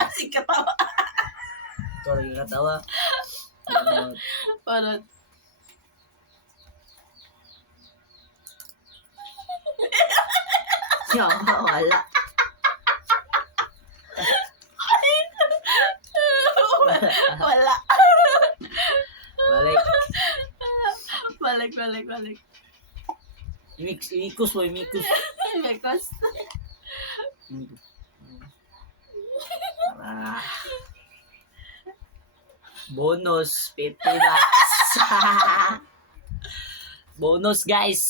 Kasi katawa. Sorry, katawa. Parang, Wala. wala. Balik. Balik. Imikus mo, imikus. Because, Ah. Bonus, 50 bucks. Bonus, guys.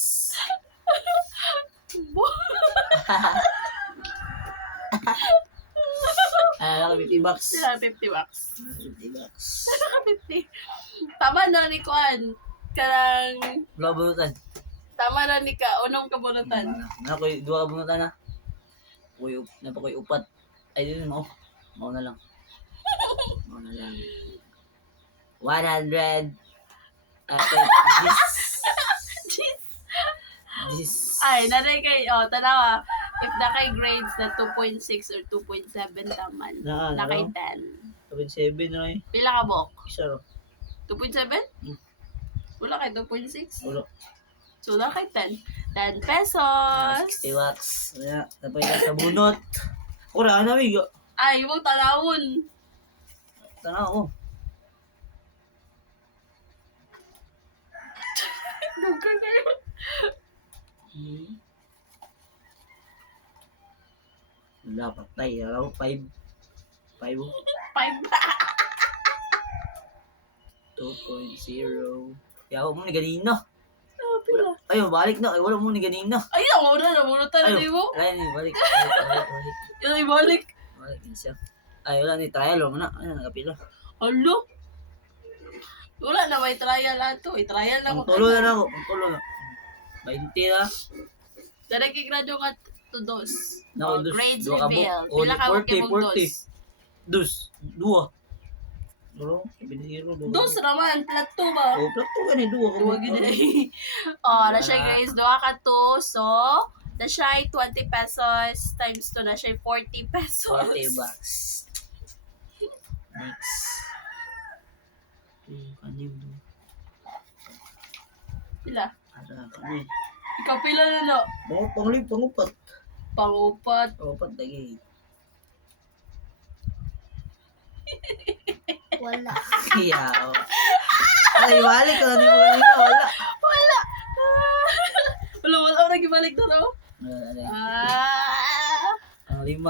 Ano, 50 bucks. sila 50 bucks. 50 bucks. 50. Tama na ni Kuan. Karang, Wala bunutan. tama na ni ka, unong kabunutan. Nakoy, dua ka bunutan na. Napakoy upat. Ay, yun mo. Mao na lang. 100. This. Ay, nanay kay, tanawa. If na kay grades na 2.6 or 2.7 taman. Na kay ano? 10. 7 na eh. Pila ka buok? Isa ro. 2.7? Hmm. Wala kay 2.6? Ulo. So, wala kay 10. 10 pesos. 60 bucks. Kaya, tapos ka sa bunot. Ora, ano may Ay, huwag talawon. tanaw ko. Dugay kayo. Wala, patay. Alam ko, 5. 5. 5 ba? 2.0. Kaya ako muna ganina. Pila. Ayun, balik na. Ay, wala muna ganina. Ay, ang una na muna tayo Ayun. mo. Ayun, balik. Yung ibalik. Balik din siya. Ay, wala ni trial. Wala na. Ayun, nagapila. Alo? Wala na may trial ato. I-trial na Ang ko. tulo na ako. Ang tulo na. 20 na. Dara kay grado ka to dos. No, dos. Grades Dua ka reveal. bu- Pila ka 40, mo dos? 40. Dos. Dua. Duro. Binihiro. Dos raman, plat 2 ba? Oh, plak to ka ni. Dua. Duwa gina eh. Na siya guys, duwa ka to. So, na siya ay 20 pesos times 2 na siya ay 40 pesos. 40 bucks. Next. Kanin do. Pila? Ada kanin. Ikaw pila na no? Mga panglip, pangupat. Pangupat. Pangupat lagi. Wala. Iyaw. Ay, balik ka. Ano mo kanina? Wala. Wala. Wala ako nagibalik na no? Ano? Ah. Ang 5.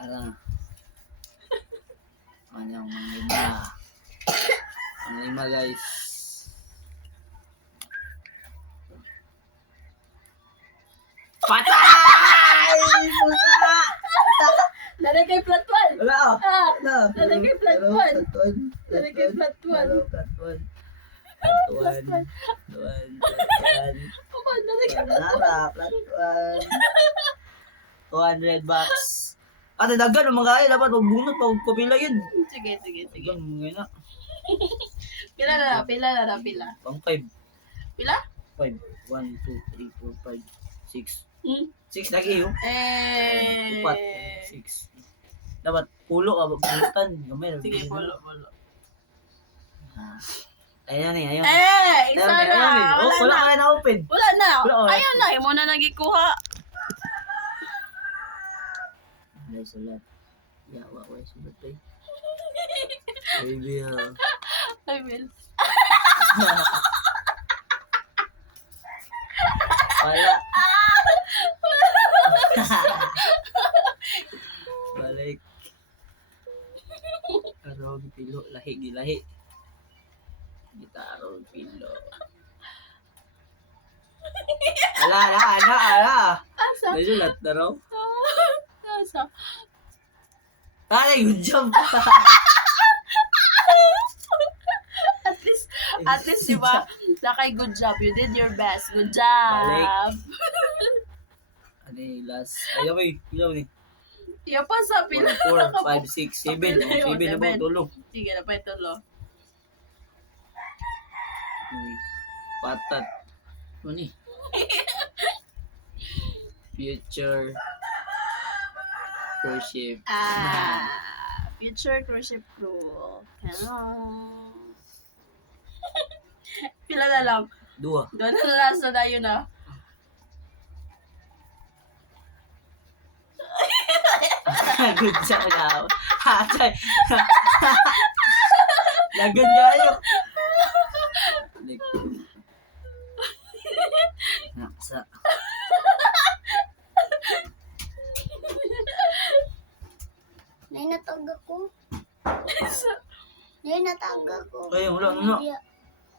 Ala. Ano ang 5? Ang 5 guys. Patay! Pusa! Nanay kay plat 1. Wala oh. Wala. Lalagay flat Pero, one. flat one. Lalagay flat one. Pero, flat one. Flat one. Flat one. Papa, nanay kay plat 1. Nara, flat one. 200 bucks. Ate, dagan ang mga kaya. Dapat magbunot pag kapila yun. Sige. Dagan mga na. Pila na, pila. Pang 5. Pila? 5. 1, 2, 3, 4, 5, 6. Hmm? 6 lagi yun. Upat. 6. Dapat pulo ka. Bunutan. Gamay. Sige, polo. Ayun eh, ayun. Isa na. Wala ka na open. Wala na. Wala. Ayaw na. Imo na nagikuha. Wala sulat. Yawa, wala sulat tayo. Baby, I will. Wala. Balik. Arog, pilo, lahi. Gitarog, pilo. Ala. Asa? May sulat na raw. Asa? Ay, good job. At least, di ba? Lakay, good job. You did your best. Good job. Balik. Ano yung last? Ayaw mo ilaw ni. Iya pa sa 4, pila. 5, 6, 7. 7 na mo, tulong. Sige na pa ito, lo. Patat. Ano ni? Future. Cruise ship. Future cruise ship crew. Pila na lang. Dua. Doon na lang sa dayo na. Good job na. Hatay. Lagan kayo. Naksa. Nay natag ako. Nay natag ako. Ay, wala.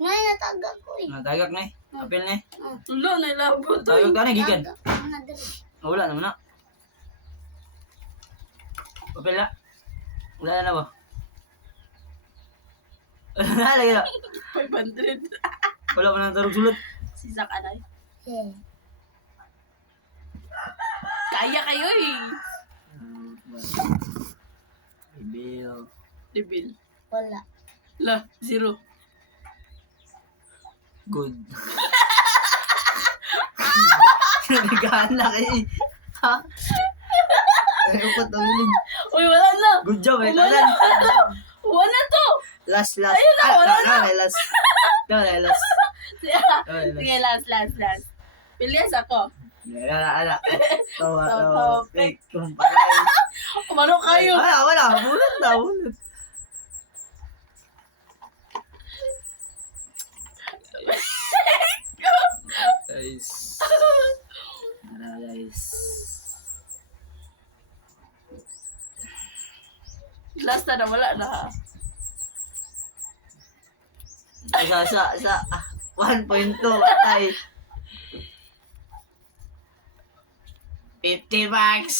Nay natag ako eh. Natagak na eh. Apil na eh. Tulo na labo to. Tagak ka na, gigan. Mga dali. Wala naman na. Apil na. Wala na ba? Wala na, lagi na. 500. Wala pa nang tarong sulat. Sisak anay. Yeah. Kaya kayo eh. Bill. Debil. Wala. La, 0. Good. Nagahan na kayo eh. Ha? Ayaw ko tawilin. Uy, wala na. Good job eh. Wala Talan. na. Wala to. Last. Ayun na, wala na. Last. Last. Sige, last. Pilias ako. Ala. Tawa. Fake. Fake. Kumpay. Kumano kayo. Wala. Bulat. Guys. Last na wala na. Sa 1.2 patay. 50 bucks.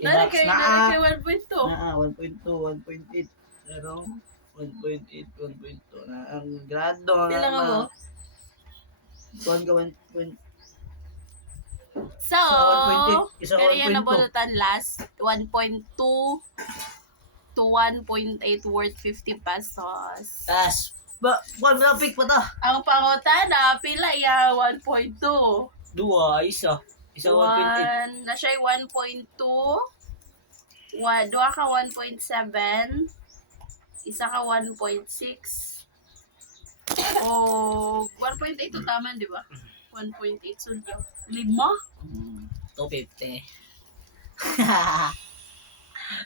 Nari kayo, na. 1.2. 1.2, 1.8. Pero 1.8, 1.2 na ang grado. Pila nga mo? Kuhan ka 1.8. So, Isa kaya 1.2. nabunutan last, 1.2 to 1.8 worth 50 pesos. As, kuhan mo na pick pa ta. Ang pangutana, pila iya 1.2. Dua, isa. Isa 1.8. Na siya 1.2. Dua ka 1.7. Isa ka 1.6. O, 1.8 to tama, di ba? 1.8 sulyo. 5? 250.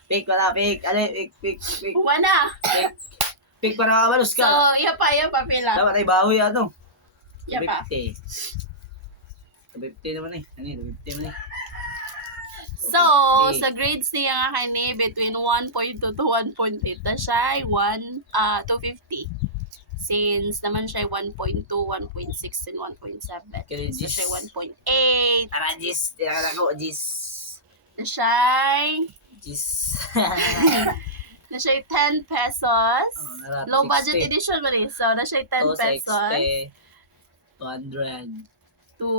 Pick wala, pick. Ale, pick. Wala. Pick para malos So, ka. iya pa, pila. Dapat ay bawi ano. Iya pa. 250 naman eh. Ano eh, 250 naman eh. So, sa grades niya nga kani, between 1.2 to 1.8 na siya, 250. Since naman siya 1.2, 1.6, and 1.7. Kaya So, Jis. siya 1.8. Tara, Jis. Tira ko, Jis. Na siya, Jis. na siya 10 pesos. Narap, Low budget 60. edition mo rin. So, na siya 10 pesos 200. to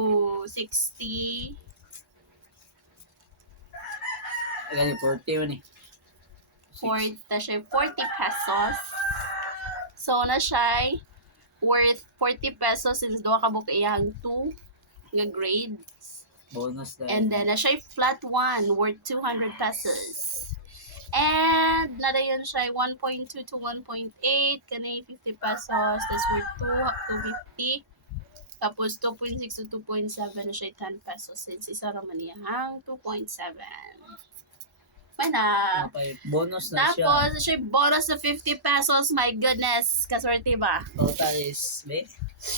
60. Agad 40 man eh. Na siya 40 pesos. So, na siya worth 40 pesos since doon ka buka iyang 2 nga grades. Bonus na. And then, na siya flat 1 worth 200 pesos. And, nadayon siya 1.2 to 1.8. Kanay 50 pesos. That's worth 250. Tapos, 2.6 to 2.7 na siya 10 pesos. Since isa raman niya hang 2.7. May na. Bonus na siya. Tapos, siya bonus na 50 pesos. My goodness. Kaswerte ba? Total is, be?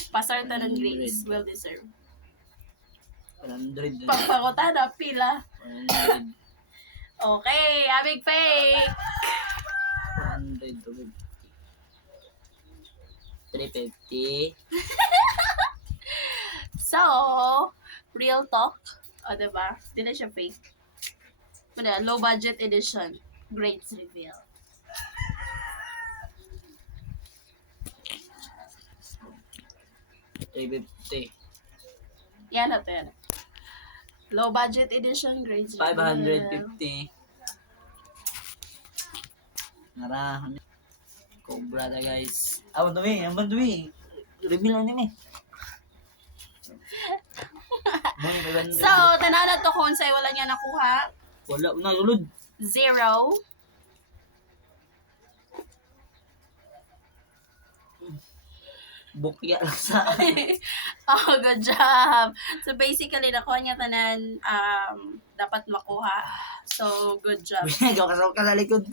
Pasar ta ng grades. Well deserved. 100. Pagpakuta na, pila. 100. Okay, amig fake. 100 to 50. 350. So, real talk. O, diba? Di na siya fake. Ano, low budget edition. Grades reveal. Yan na to yan. Low budget edition grades reveal. 550. Nara. Cobra na guys. Ang dumi. Reveal lang din eh. Mga maganda. So, tanaw to kung sa'yo wala niya nakuha. Wala na, sulod. 0. Bukya lang sa... Oh, good job. So, basically, nakuha niya tanan dapat makuha. So, good job. Ikaw kasama ka sa likod.